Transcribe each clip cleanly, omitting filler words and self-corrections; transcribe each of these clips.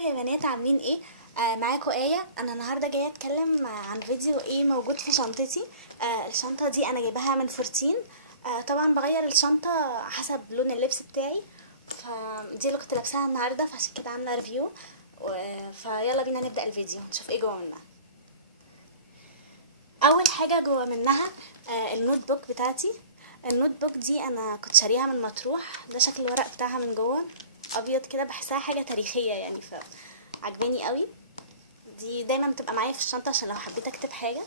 ازيكم يا بنات عاملين ايه؟ معاكم آية. انا النهارده جايه اتكلم عن فيديو ايه موجود في شنطتي. الشنطه دي انا جايباها من فورتين. طبعا بغير الشنطه حسب لون اللبس بتاعي، فدي اللي كنت لابساها النهارده فعشان كده عامله ريفيو. فيلا بينا نبدا الفيديو نشوف ايه جوه منها. اول حاجه جوه منها النوت بوك بتاعتي. النوت بوك دي انا كنت شاريها من مطروح. ده شكل الورق بتاعها من جوه ابيض كده، بحسها حاجه تاريخيه يعني فعجباني قوي. دي دايما بتبقى معايا في الشنطه عشان لو حبيت اكتب حاجه.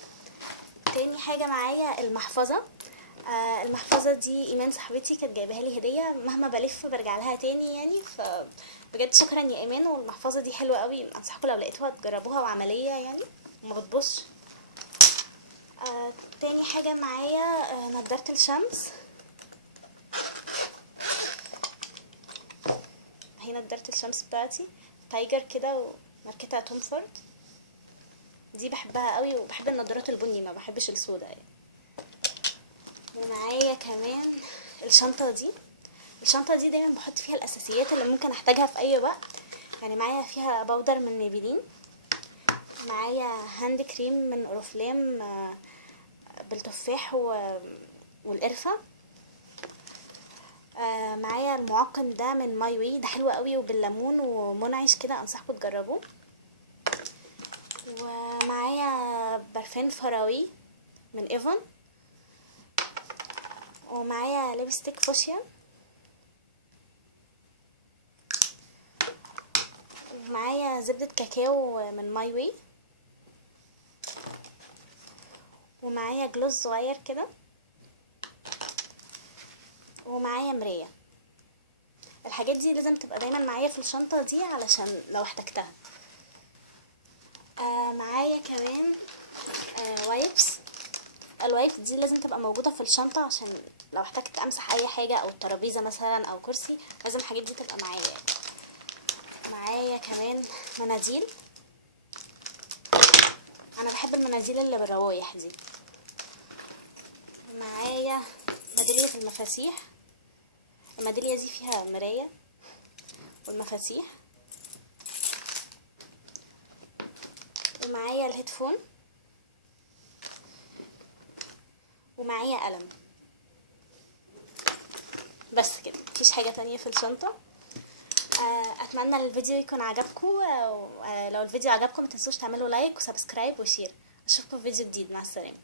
تاني حاجه معايا المحفظه. المحفظه دي ايمان صاحبتي كانت جايباها لي هديه، مهما بلف برجع لها تاني يعني، بجد شكرا يا ايمان. والمحفظه دي حلوه قوي، انصحكم لو لقيتوها تجربوها وعمليه يعني وما بتبصش. تاني حاجة معايا نضارة الشمس. هي نضارة الشمس بتاعتي تايجر كده وماركتها توم فورد. دي بحبها قوي وبحب النضارات البني، ما بحبش السودا يعني. ومعايا كمان الشنطة دي. الشنطة دي دايما بحط فيها الأساسيات اللي ممكن أحتاجها في أي وقت. يعني معايا فيها بودر من ميبلين، معايا هاند كريم من أورiflame بالتفاح والقرفة. معايا المعقم ده من ماي واي، ده حلو قوي وبالليمون ومنعش كده، انصحكم تجربوه. ومعايا برفان فراوي من ايفون. ومعايا ليبستيك فوشيا. ومعايا زبدة كاكاو من ماي واي. ومعايا جلوس صغير كده. ومعايا مراية. الحاجات دي لازم تبقى دايما معايا في الشنطة دي علشان لو احتجتها. معايا كمان وايبس. الوايبس دي لازم تبقى موجودة في الشنطة عشان لو احتجت امسح اي حاجة او الترابيزة مثلا او كرسي، لازم الحاجات دي تبقى معايا يعني. معايا كمان مناديل. انا بحب المناديل اللي بالروايح دي. معايا ميدالية المفاتيح. الميدالية دي فيها مراية والمفاتيح. ومعايا الهيدفون. ومعايا قلم. بس كده، مفيش حاجة تانية في الشنطة. اتمنى الفيديو يكون عجبكم. لو الفيديو عجبكم متنسوش تعملوا لايك وسبسكرايب وشير. اشوفكم في فيديو جديد، مع السلامة.